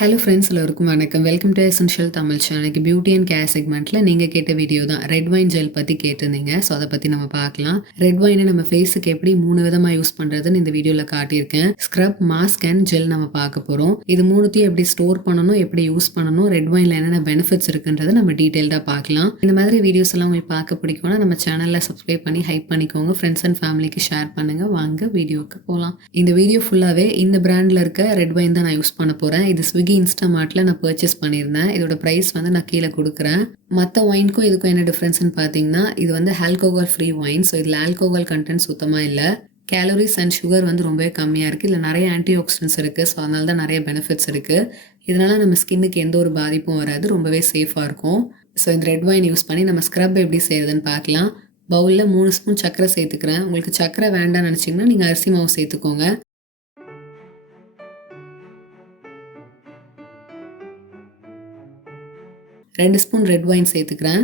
Hello friends, எல்லோருக்கும் வணக்கம். Welcome to essential Tamil channel. Beauty and care செக்மெண்ட்டில் நீங்கள் கேட்ட வீடியோ தான் ரெட் வைன் ஜெல் பற்றி கேட்டிருந்தீங்க. ஸோ அதை பற்றி நம்ம பார்க்கலாம். ரெட் வைனை நம்ம ஃபேஸுக்கு எப்படி 3 விதமாக யூஸ் பண்ணுறதுன்னு இந்த வீடியோவில் காட்டியிருக்கேன். ஸ்க்ரப், மாஸ்க் அண்ட் ஜெல் நம்ம பார்க்க போகிறோம். இது மூணுத்தையும் எப்படி ஸ்டோர் பண்ணணும், எப்படி யூஸ் பண்ணணும், ரெட் வைனில் என்னென்ன பெனிஃபிட்ஸ் இருக்குன்றதை நம்ம டீட்டெயில்டாக பார்க்கலாம். இந்த மாதிரி வீடியோஸ் எல்லாம் உங்களுக்கு பார்க்க பிடிக்கும்னா நம்ம சேனலில் சப்ஸ்கிரைப் பண்ணி ஹைப் பண்ணிக்கோங்க. ஃப்ரெண்ட்ஸ் அண்ட் ஃபேமிலிக்கு ஷேர் பண்ணுங்கள். வாங்க வீடியோவுக்கு போகலாம். இந்த வீடியோ ஃபுல்லாகவே இந்த பிராண்டில் இருக்க ரெட் வைன் தான் நான் யூஸ் பண்ண போகிறேன். இது ஸ்விக்கி இன்ஸ்டாமார்ட்டில் நான் பர்ச்சேஸ் பண்ணியிருந்தேன். இதோட ப்ரைஸ் நான் கீழே கொடுக்குறேன். மற்ற ஒயினுக்கும் இதுக்கும் என்ன டிஃப்ரென்ஸ்னு பார்த்தீங்கன்னா, இது ஆல்கோஹால் ஃப்ரீ ஒயின். ஸோ இதில் ஆல்கோஹால் கண்டென்ட் சுத்தமாக இல்லை. கேலரிஸ் அண்ட் சுகர் ரொம்பவே கம்மியாக இருக்குது. இதில் நிறைய ஆன்டி ஆக்சிடென்ட்ஸ் இருக்குது. ஸோ அதனால தான் நிறைய பெனிஃபிட்ஸ் இருக்குது. இதனால் நம்ம ஸ்கின்னுக்கு எந்த ஒரு பாதிப்பும் வராது. ரொம்பவே சேஃபாக இருக்கும். ஸோ இந்த ரெட் வைன் யூஸ் பண்ணி நம்ம ஸ்க்ரப் எப்படி செய்யறதுன்னு பார்க்கலாம். பவுலில் 3 ஸ்பூன் சர்க்கரை சேர்த்துக்கிறேன். உங்களுக்கு சர்க்கரை வேண்டாம்னு நினச்சிங்கன்னா நீங்கள் அரிசி மாவு சேர்த்துக்கோங்க. 2 ஸ்பூன் ரெட் வைன் சேர்த்துக்கிறேன்.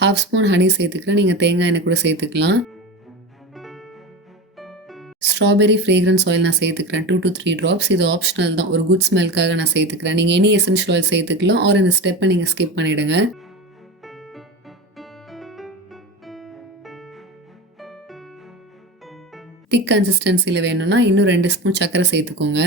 1/2 ஸ்பூன் ஹனி சேர்த்துக்கிறேன். நீங்கள் தேங்காய் எண்ணெய் கூட சேர்த்துக்கலாம். ஸ்ட்ராபெரி ஃப்ரேக்ரன்ஸ் ஆயில் நான் சேர்த்துக்கிறேன். 2 to 3 drops. இது ஆப்ஷனல் தான். ஒரு குட் ஸ்மெல்க்காக நான் சேர்த்துக்கிறேன். நீங்கள் எனி எசென்ஷியல் ஆயில் சேர்த்துக்கலாம். ஆர் இந்த ஸ்டெப்பை நீங்கள் ஸ்கிப் பண்ணிவிடுங்க. திக் கன்சிஸ்டன்சியில் வேணும்னா இன்னும் 2 ஸ்பூன் சர்க்கரை சேர்த்துக்கோங்க.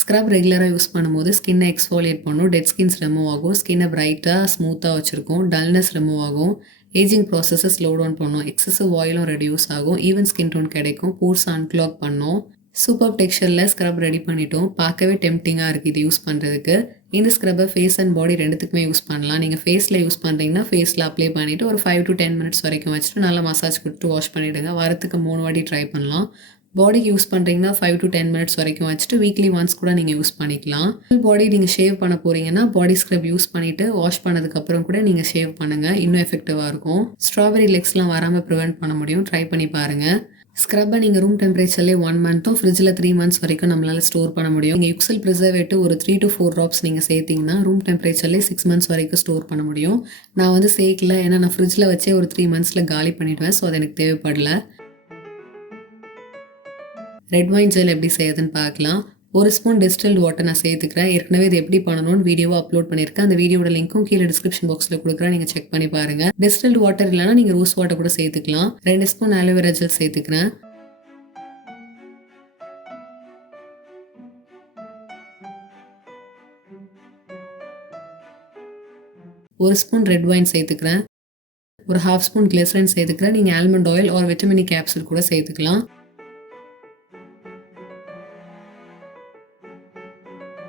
ஸ்க்ரப் ரெகுலராக யூஸ் பண்ணும்போது ஸ்கின்னை எக்ஸ்ஃபோலியேட் பண்ணும். டெட் ஸ்கின்ஸ் ரிமூவ் ஆகும். ஸ்கின்னை பிரைட்டாக ஸ்மூத்தாக வச்சுருக்கும். டல்னஸ் ரிமூவ் ஆகும். ஏஜிங் ப்ராசஸை ஸ்லோ டவுன் பண்ணும். எக்ஸசிவ் ஆயிலும் ரெடியூஸ் ஆகும். ஈவன் ஸ்கின் டோன் கிடைக்கும். போர்ஸ் அன்க்ளாக் பண்ணும். சூப்பர் டெக்ஸ்சரில் ஸ்க்ரப் ரெடி பண்ணிட்டோம். பார்க்கவே டெம்ப்டிங்காக இருக்குது இது யூஸ் பண்ணுறதுக்கு. இந்த ஸ்க்ரப்பை ஃபேஸ் அண்ட் பாடி ரெண்டுத்துக்குமே யூஸ் பண்ணலாம். நீங்கள் ஃபேஸில் யூஸ் பண்ணுறீங்கன்னா ஃபேஸில் அப்ளை பண்ணிவிட்டு ஒரு 5 to 10 minutes வரைக்கும் வச்சுட்டு நல்லா மசாஜ் கொடுத்து வாஷ் பண்ணிவிடுங்க. வாரத்துக்கு 3 வாட்டி ட்ரை பண்ணலாம். பாடிக்கு யூஸ் பண்ணுறீங்கன்னா 5 to 10 minutes வரைக்கும் வச்சுட்டு வீக்லி ஒன்ஸ் கூட நீங்கள் யூஸ் பண்ணிக்கலாம். ஃபுல் பாடி நீங்கள் ஷேவ் பண்ண போகிறீங்கன்னா பாடி ஸ்க்ரப் யூஸ் பண்ணிவிட்டு வாஷ் பண்ணதுக்கப்புறம் கூட நீங்கள் ஷேவ் பண்ணுங்கள். இன்னும் எஃபெக்டிவாக இருக்கும். ஸ்ட்ராபெரி லெக்ஸ்லாம் வராமல் ப்ரிவெண்ட் பண்ண முடியும். ட்ரை பண்ணி பாருங்கள். ஸ்க்ரப்பை நீங்கள் ரூம் டெம்பரேச்சர்லேயே 1 monthம் ஃப்ரிட்ஜில் 3 months வரைக்கும் நம்மளால் ஸ்டோர் பண்ண முடியும். நீங்கள் யுக்சல் ப்ரிசர்வேட்டிவ் ஒரு 3 to 4 drops நீங்கள் சேர்த்திங்கன்னா ரூம் டெம்பரேச்சர்லேயே 6 months வரைக்கும் ஸ்டோர் பண்ண முடியும். நான் சேர்க்கல, ஏன்னா நான் ஃப்ரிட்ஜில் வச்சே ஒரு 3 monthsல காலி பண்ணிவிடுவேன். ஸோ அது எனக்கு தேவைப்படல. ரெட் வைன் ஜெல் எப்படி செய்யறதுன்னு பார்க்கலாம். 1 ஸ்பூன் டிஸ்டில்டு வாட்டர் நான் சேர்த்துக்கிறேன். ஏற்கனவே இது எப்படி பண்ணணும்னு வீடியோவை அப்லோட் பண்ணியிருக்கேன். அந்த வீடியோட லிங்க்கும் கீழே டிஸ்கிரிப்ஷன் பாக்ஸில் கொடுக்குறேன். நீங்கள் செக் பண்ணி பாருங்கள். டிஸ்டில்டு வாட்டர் இல்லைனா நீங்கள் ரோஸ் வாட்டர் கூட சேர்த்துக்கலாம். 2 ஸ்பூன் ஆலோவேரா ஜெல் சேர்த்துக்கிறேன். 1 ஸ்பூன் ரெட் வைன் சேர்த்துக்கிறேன். ஒரு 1/2 ஸ்பூன் கிளிசரின் சேர்த்துக்கிறேன். நீங்கள் ஆல்மண்ட் ஆயில் ஒரு விட்டமின் கேப்சூல் கூட சேர்த்துக்கலாம்.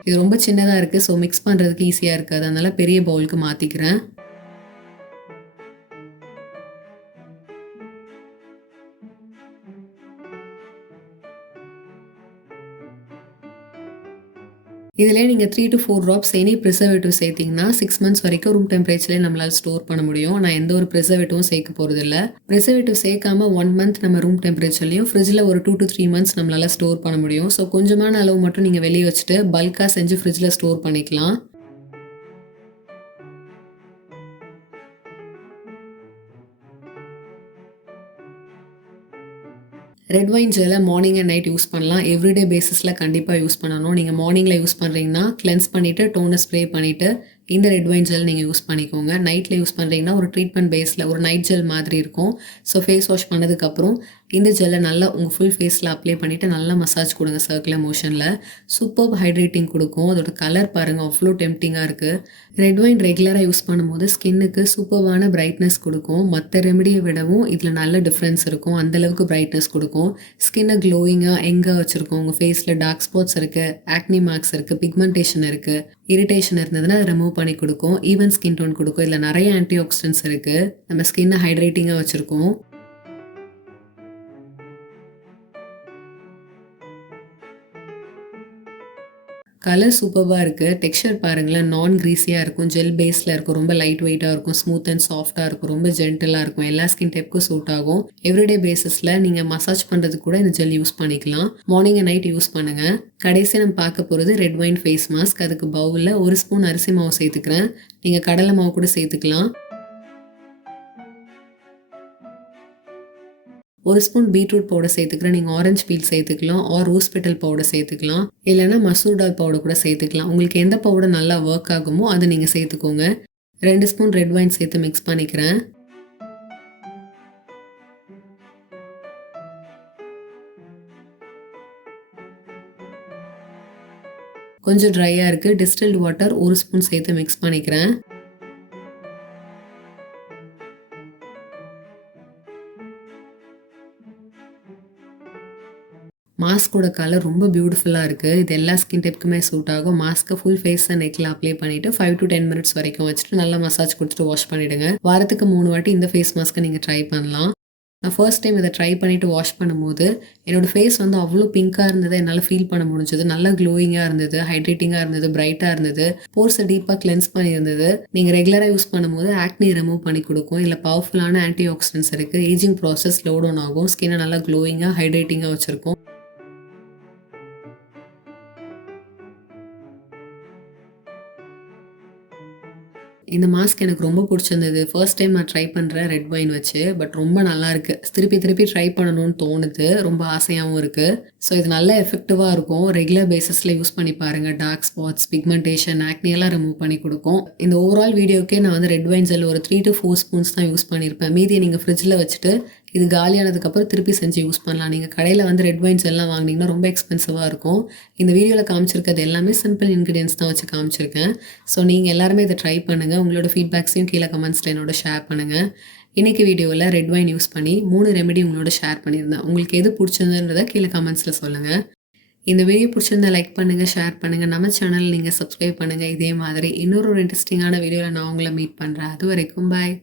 இது ரொம்ப சின்னதாக இருக்குது. ஸோ மிக்ஸ் பண்ணுறதுக்கு ஈஸியாக இருக்காது. அதனால் பெரிய பவுலுக்கு மாற்றிக்கிறேன். இதிலே நீங்கள் 3 to 4 drops எனி ப்ரிசர்வேட்டிவ் சேர்த்திங்கன்னா 6 months வரைக்கும் ரூம் டெம்பரேச்சர்லேயே நம்மளால் ஸ்டோர் பண்ண முடியும். நான் எந்த ஒரு ப்ரிசர்வேட்டிவும் சேர்க்க போகிறது இல்லை. ப்ரிசர்வேட்டிவ் சேர்க்காம 1 month நம்ம ரூம் டெம்பரேச்சர்லையும் ஃப்ரிட்ஜில் ஒரு 2 to 3 months நம்மளால் ஸ்டோர் பண்ண முடியும். ஸோ கொஞ்சமான அளவு மட்டும் நீங்கள் வெளியே வச்சுட்டு பல்காக செஞ்சு ஃப்ரிட்ஜில் ஸ்டோர் பண்ணிக்கலாம். ரெட் வைன் ஜெல்லை மார்னிங் அண்ட் நைட் யூஸ் பண்ணலாம். எவ்ரிடே பேசிஸில் கண்டிப்பாக யூஸ் பண்ணணும். நீங்கள் மார்னிங்கில் யூஸ் பண்ணுறீங்கன்னா கிளென்ஸ் பண்ணிவிட்டு டோனர் ஸ்ப்ரே பண்ணிவிட்டு இந்த ரெட் வைன் ஜெல் நீங்கள் யூஸ் பண்ணிக்கோங்க. நைட்டில் யூஸ் பண்ணுறீங்கன்னா ஒரு ட்ரீட்மெண்ட் பேஸில் ஒரு நைட் ஜெல் மாதிரி இருக்கும். ஸோ ஃபேஸ் வாஷ் பண்ணதுக்கப்புறம் இந்த ஜெல்லை நல்லா உங்கள் ஃபுல் ஃபேஸில் அப்ளை பண்ணிவிட்டு நல்லா மசாஜ் கொடுங்க சர்க்குலர் மோஷனில். சூப்பர் ஹைட்ரேட்டிங் கொடுக்கும். அதோட கலர் பாருங்கள், அவ்வளோ டெம்ப்டிங்காக இருக்குது. ரெட் வைன் ரெகுலராக யூஸ் பண்ணும்போது ஸ்கின்னுக்கு சூப்பர்வான பிரைட்னஸ் கொடுக்கும். மற்ற ரெமடியை விடவும் இதில் நல்ல டிஃப்ரென்ஸ் இருக்கும். அந்தளவுக்கு பிரைட்னஸ் கொடுக்கும். ஸ்கின்னை க்ளோயிங்காக எங்கே வச்சுருக்கோம். உங்கள் ஃபேஸில் டார்க் ஸ்பாட்ஸ் இருக்குது, ஆக்னி மார்க்ஸ் இருக்குது, பிக்மெண்டேஷன் இருக்குது, இரிட்டேஷன் இருந்ததுன்னா அதை ரிமூவ் பண்ணி கொடுக்கும். ஈவன் ஸ்கின் டோன் கொடுக்கும். இதில் நிறைய ஆன்டி ஆக்சிடென்ட்ஸ் இருக்குது. நம்ம ஸ்கின்னை ஹைட்ரேட்டிங்காக வச்சுருக்கோம். கலர் சூப்பராக இருக்குது. டெக்ஸ்சர் பாருங்களேன், நான் க்ரீஸியாக இருக்கும். ஜெல் பேஸில் இருக்கும். ரொம்ப லைட் வெயிட்டாக இருக்கும். ஸ்மூத் அண்ட் சாஃப்டாக இருக்கும். ரொம்ப ஜென்டலாக இருக்கும். எல்லா ஸ்கின் டைப்புக்கும் சூட் ஆகும். எவ்ரிடே பேசிஸில் நீங்கள் மசாஜ் பண்ணுறதுக்கு கூட இந்த ஜெல் யூஸ் பண்ணிக்கலாம். மார்னிங் அண்ட் நைட் யூஸ் பண்ணுங்கள். கடைசியாக நம்ம பார்க்க போகிறது ரெட் வைன் ஃபேஸ் மாஸ்க். அதுக்கு பவுலில் 1 ஸ்பூன் அரிசி மாவு சேர்த்துக்கிறேன். நீங்கள் கடலை மாவு கூட சேர்த்துக்கலாம். 1 ஸ்பூன் பீட்ரூட் பவுடர் சேர்த்துக்கிறேன். நீங்க ஆரஞ்சு பீல் சேர்த்துக்கலாம். ரோஸ் பெட்டல் பவுடர் சேர்த்துக்கலாம். இல்லைன்னா மசூர் தால் பவுடர் கூட சேர்த்துக்கலாம். உங்களுக்கு எந்த பவுடர் நல்லா ஒர்க் ஆகுமோ அதை நீங்க சேர்த்துக்கோங்க. 2 ஸ்பூன் ரெட் வைன் சேர்த்து மிக்ஸ் பண்ணிக்கிறேன். கொஞ்சம் ட்ரையா இருக்கு. டிஸ்டில்டு வாட்டர் 1 ஸ்பூன் சேர்த்து மிக்ஸ் பண்ணிக்கிறேன். மாஸ்கோட கலர் ரொம்ப பியூட்டிஃபுல்லா இருக்கு. இது எல்லா ஸ்கின் டைப்க்குமே சூட் ஆகும். மாஸ்க்க ஃபுல் ஃபேஸ் அண்ட் நெக்ல அப்ளை பண்ணிட்டு 5 to 10 மினிட்ஸ் வரைக்கும் வச்சுட்டு நல்லா மசாஜ் குடுத்துட்டு வாஷ் பண்ணிடுங்க. வாரத்துக்கு 3 வாட்டி இந்த ஃபேஸ் மாஸ்க்க நீங்க ட்ரை பண்ணலாம். நான் ஃபர்ஸ்ட் டைம் இத ட்ரை பண்ணிட்டு வாஷ் பண்ணும்போது, என்னோட ஃபேஸ் வந்து அவ்ளோ பிங்க்கா இருந்தத என்னால ஃபீல் பண்ண முடிஞ்சது. நல்லா க்ளோயிங்கா இருந்தது, ஹைட்ரேட்டிங்கா இருந்தது, பிரைட்டா இருந்தது. போர்ஸ டீப்பா கிளென்ஸ் பண்ணியிருந்தது. நீங்க ரெகுலரா யூஸ் பண்ணும்போது ஆக்னி ரிமூவ் பண்ணி குடுக்கும். இதுல பவர்ஃபுல்லான ஆன்டி ஆக்ஸிடென்ட்ஸ் இருக்கு. ஏஜிங் ப்ராசஸ் ஸ்லோ டவுன் ஆகும். ஸ்கின்ன நல்லா க்ளோயிங்கா, ஹைட்ரேட்டிங்கா வச்சிருக்கும். இந்த மாஸ்க் எனக்கு ரொம்ப புடிச்சிருந்தது. ஃபர்ஸ்ட் டைம் நான் ட்ரை பண்றேன் ரெட் வைன் வச்சு. பட் ரொம்ப நல்லாருக்கு. திருப்பி திருப்பி ட்ரை பண்ணணும்னு தோணுது. ரொம்ப ஆசையாவும் இருக்கு. ஸோ இது நல்ல எஃபெக்டிவா இருக்கும். ரெகுலர் பேசிஸ்ல யூஸ் பண்ணி பாருங்க. டார்க் ஸ்பாட்ஸ், பிக்மெண்டேஷன், ஆக்னி எல்லாம் ரிமூவ் பண்ணி குடுக்கும். இந்த ஓவரால் வீடியோக்கே நான் வந்து ரெட் வைன் ஜெல் ஒரு 3 to 4 ஸ்பூன்ஸ் தான் யூஸ் பண்ணியிருப்பேன். மீதிய நீங்க ஃப்ரிட்ஜ்ல வச்சுட்டு இது காலியானதுக்கப்புறம் திருப்பி செஞ்சு யூஸ் பண்ணலாம். நீங்க கடையில வந்து ரெட் வைன்ஸ் எல்லாம் வாங்குனீங்கன்னா ரொம்ப எக்ஸ்பென்சிவா இருக்கும். இந்த வீடியோல காமிச்சிருக்கிறது எல்லாமே சிம்பிள் இன்கிரியன்ட்ஸ் தான் வச்சு காமிச்சிருக்கேன். ஸோ நீங்க எல்லாருமே இத ட்ரை பண்ணுங்க. உங்களோட ஃபீட்பேக்ஸையும் கீழ கமெண்ட்ஸ்ல என்னோட ஷேர் பண்ணுங்க. இன்னைக்கு வீடியோல ரெட் வைன் யூஸ் பண்ணி 3 ரெமெடி உங்களோட ஷேர் பண்ணியிருந்தேன். உங்களுக்கு எது புடிச்சிருந்ததுன்றத கீழ கமெண்ட்ஸ்ல சொல்லுங்க. இந்த வீடியோ புடிச்சிருந்தா லைக் பண்ணுங்க, ஷேர் பண்ணுங்க. நம்ம சேனல் நீங்க சப்ஸ்கிரைப் பண்ணுங்க. இதே மாதிரி இன்னொரு இன்ட்ரெஸ்டிங்கான வீடியோல நான் உங்கள மீட் பண்றேன். அதுவரைக்கும் பாய்.